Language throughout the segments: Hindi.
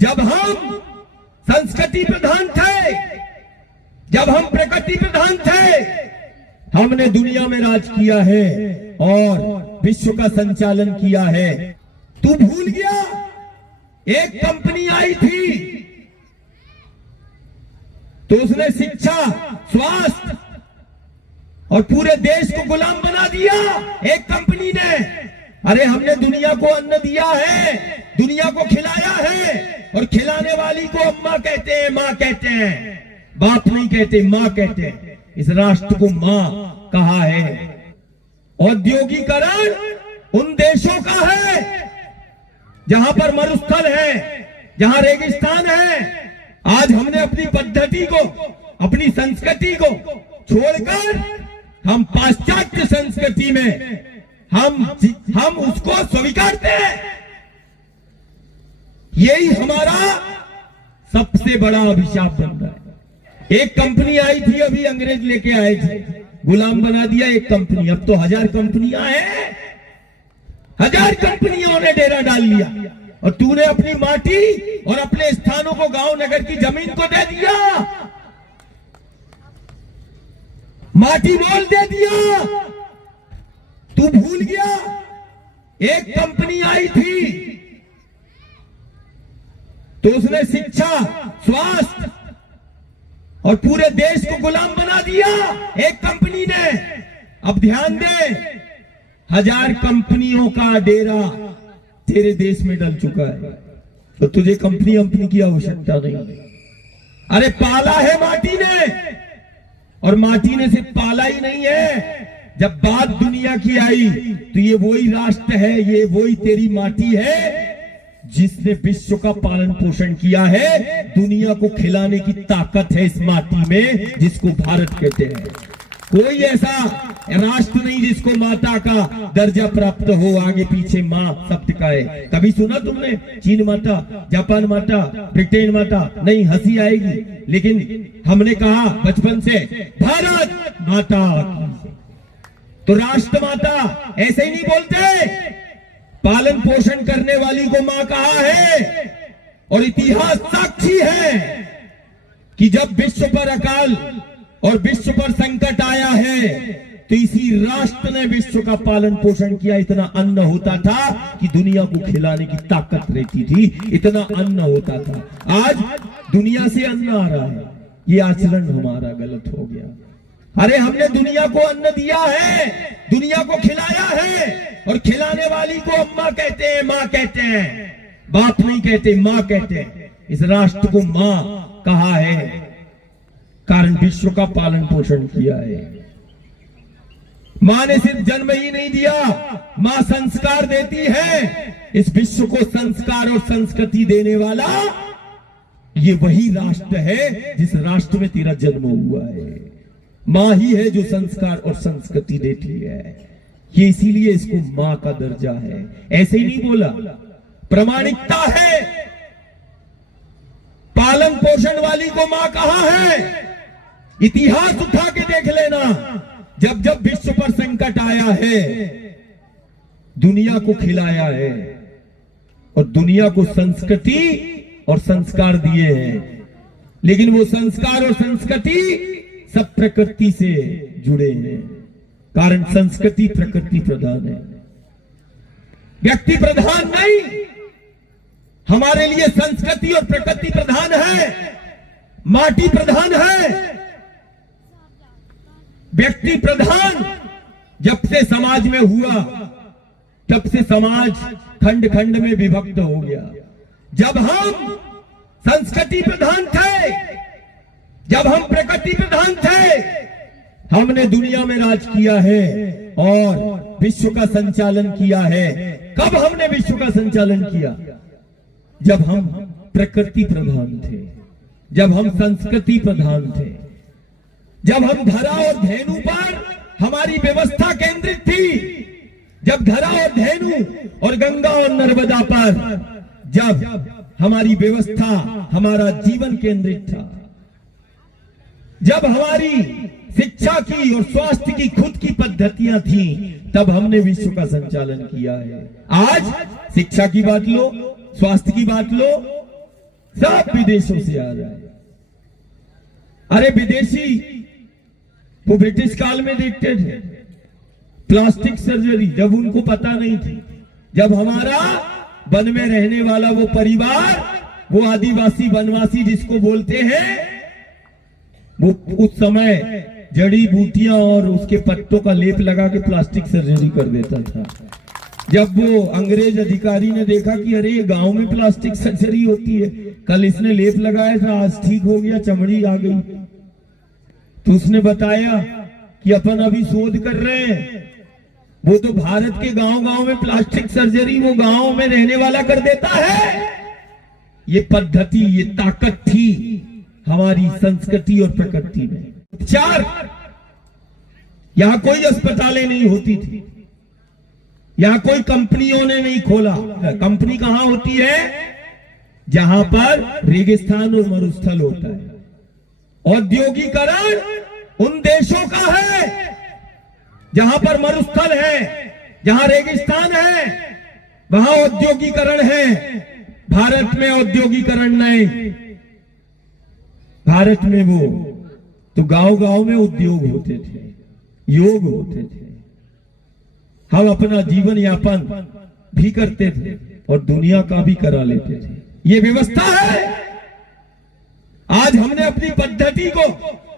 जब हम संस्कृति प्रधान थे, जब हम प्रकृति प्रधान थे, हमने दुनिया में राज किया है और विश्व का संचालन किया है। तू भूल गया? एक कंपनी आई थी तो उसने शिक्षा, स्वास्थ्य और पूरे देश को गुलाम बना दिया एक कंपनी ने। अरे हमने दुनिया को अन्न दिया है, दुनिया को खिलाया है, और खिलाने वाली को अम्मा कहते हैं, मां कहते हैं, बाप नहीं कहते, मां कहते हैं। इस राष्ट्र को मां कहा है। औद्योगिकरण उन देशों का है जहां पर मरुस्थल है, जहां रेगिस्तान है। आज हमने अपनी पद्धति को, अपनी संस्कृति को छोड़कर हम पाश्चात्य संस्कृति में हम उसको स्वीकारते हैं। यही हमारा सबसे बड़ा अभिशाप बन रहा है। एक कंपनी आई थी, अभी अंग्रेज लेके आए थे, गुलाम बना दिया एक कंपनी। अब तो 1000 कंपनियां हैं, 1000 कंपनियों ने डेरा डाल लिया, और तूने अपनी माटी और अपने स्थानों को, गांव नगर की जमीन को दे दिया, माटी मोल दे दिया। तू भूल गया? एक कंपनी आई थी तो उसने शिक्षा, स्वास्थ्य और पूरे देश को गुलाम बना दिया एक कंपनी ने। अब ध्यान दे, 1000 कंपनियों का डेरा तेरे देश में डल चुका है, तो तुझे कंपनी की आवश्यकता नहीं। अरे पाला है माटी ने, और माटी ने सिर्फ पाला ही नहीं है। जब बात दुनिया की आई तो ये वही राष्ट्र है, ये वही तेरी माटी है जिसने विश्व का पालन पोषण किया है। दुनिया को खिलाने की ताकत है इस माटी में, जिसको भारत कहते हैं। कोई ऐसा राष्ट्र नहीं जिसको माता का दर्जा प्राप्त हो। आगे पीछे माँ शब्द का है। कभी सुना तुमने चीन माता, जापान माता, ब्रिटेन माता? नहीं, हंसी आएगी। लेकिन हमने कहा बचपन से भारत माता, तो राष्ट्र माता ऐसे ही नहीं बोलते। पालन पोषण करने वाली को मां कहा है, और इतिहास साक्षी है कि जब विश्व पर अकाल और विश्व पर संकट आया है तो इसी राष्ट्र ने विश्व का पालन पोषण किया। इतना अन्न होता था कि दुनिया को खिलाने की ताकत रहती थी, इतना अन्न होता था। आज दुनिया से अन्न आ रहा है, ये आचरण हमारा गलत हो गया। अरे हमने दुनिया को अन्न दिया है, दुनिया को खिलाया है, और खिलाने वाली को अम्मा कहते हैं, मां कहते हैं, बाप नहीं कहते, मां कहते हैं। इस राष्ट्र को मां कहा है कारण विश्व का पालन पोषण किया है। मां ने सिर्फ जन्म ही नहीं दिया, मां संस्कार देती है। इस विश्व को संस्कार और संस्कृति देने वाला ये वही राष्ट्र है जिस राष्ट्र में तेरा जन्म हुआ है। मां ही है जो संस्कार और संस्कृति देती है। ये इसीलिए इसको मां का दर्जा है। ऐसे ही नहीं बोला, प्रामाणिकता है। पालन पोषण वाली को मां कहा है। इतिहास उठा के देख लेना, जब जब विश्व पर संकट आया है दुनिया को खिलाया है, और दुनिया को संस्कृति और संस्कार दिए हैं। लेकिन वो संस्कार और संस्कृति सब प्रकृति से जुड़े हैं, कारण संस्कृति प्रकृति प्रधान है, व्यक्ति प्रधान नहीं। हमारे लिए संस्कृति और प्रकृति प्रधान है, माटी प्रधान है, व्यक्ति प्रधान। जब से समाज में हुआ तब से समाज खंड खंड में विभक्त हो गया। जब हम संस्कृति प्रधान थे, जब हम प्रकृति प्रधान थे, हमने दुनिया में राज किया है और विश्व का संचालन किया है। कब हमने विश्व का संचालन किया? जब हम प्रकृति प्रधान थे, जब हम संस्कृति प्रधान थे, जब हम धरा और धेनु पर हमारी व्यवस्था केंद्रित थी, जब धरा और धेनु और गंगा और नर्मदा पर जब हमारी व्यवस्था, हमारा जीवन केंद्रित था, जब हमारी शिक्षा की और स्वास्थ्य की खुद की पद्धतियां थी, तब हमने विश्व का संचालन किया है। आज शिक्षा की बात लो, स्वास्थ्य की बात लो, सब विदेशों से आ रहा है। अरे विदेशी वो ब्रिटिश काल में देखते थे प्लास्टिक सर्जरी, जब उनको पता नहीं थी, जब हमारा वन में रहने वाला वो परिवार, वो आदिवासी वनवासी जिसको बोलते हैं, वो उस समय जड़ी बूटियां और उसके पत्तों का लेप लगा के प्लास्टिक सर्जरी कर देता था। जब वो अंग्रेज अधिकारी ने देखा कि अरे ये गांव में प्लास्टिक सर्जरी होती है, कल इसने लेप लगाया था, आज ठीक हो गया, चमड़ी आ गई, तो उसने बताया कि अपन अभी शोध कर रहे हैं, वो तो भारत के गांव गांव में प्लास्टिक सर्जरी वो गांव में रहने वाला कर देता है। ये पद्धति, ये ताकत थी हमारी संस्कृति और प्रकृति में। उपचार, यहां कोई अस्पतालें नहीं होती थी, यहां कोई कंपनियों ने नहीं खोला। कंपनी कहां होती है? जहां पर रेगिस्तान और मरुस्थल होता है। औद्योगिकरण उन देशों का है जहां पर मरुस्थल है, जहां रेगिस्तान है, वहां औद्योगिकरण है। भारत में औद्योगिकरण नहीं। भारत में वो तो गांव गांव में उद्योग होते थे, योग होते थे, हम अपना जीवन यापन भी करते थे और दुनिया का भी करा लेते थे। ये व्यवस्था है। आज हमने अपनी पद्धति को,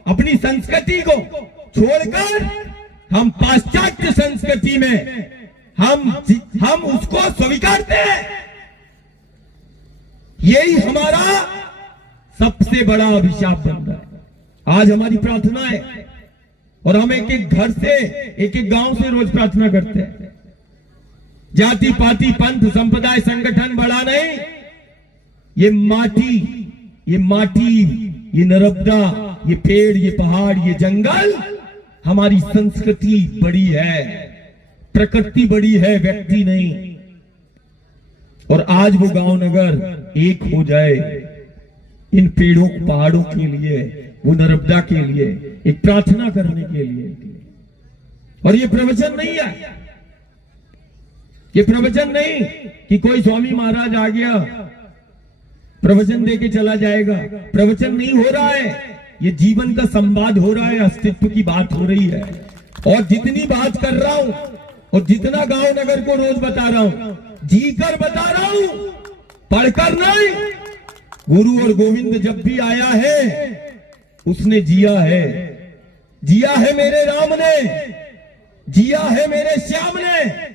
अपनी संस्कृति को छोड़कर हम पाश्चात्य संस्कृति में हम उसको स्वीकारते हैं। यही हमारा सबसे बड़ा अभिशाप बन रहा है। आज हमारी प्रार्थना है और हम एक एक घर से, एक एक गांव से रोज प्रार्थना करते हैं। जाति पाति पंथ संप्रदाय संगठन बड़ा नहीं, ये माटी, ये नर्मदा, ये पेड़, ये पहाड़, ये जंगल, हमारी संस्कृति बड़ी है, प्रकृति बड़ी है, व्यक्ति नहीं। और आज वो गांव नगर एक हो जाए इन पेड़ों पहाड़ों के लिए, वो नर्मदा के लिए, एक प्रार्थना करने के लिए। और ये प्रवचन नहीं है, ये प्रवचन नहीं कि कोई स्वामी महाराज आ गया प्रवचन देके चला जाएगा। प्रवचन नहीं हो रहा है, ये जीवन का संवाद हो रहा है, अस्तित्व की बात हो रही है। और जितनी बात कर रहा हूं और जितना गांव नगर को रोज बता रहा हूं, जीकर बता रहा हूं, पढ़कर नहीं। गुरु और गोविंद जब भी आया है उसने जिया है मेरे राम ने, जिया है मेरे श्याम ने।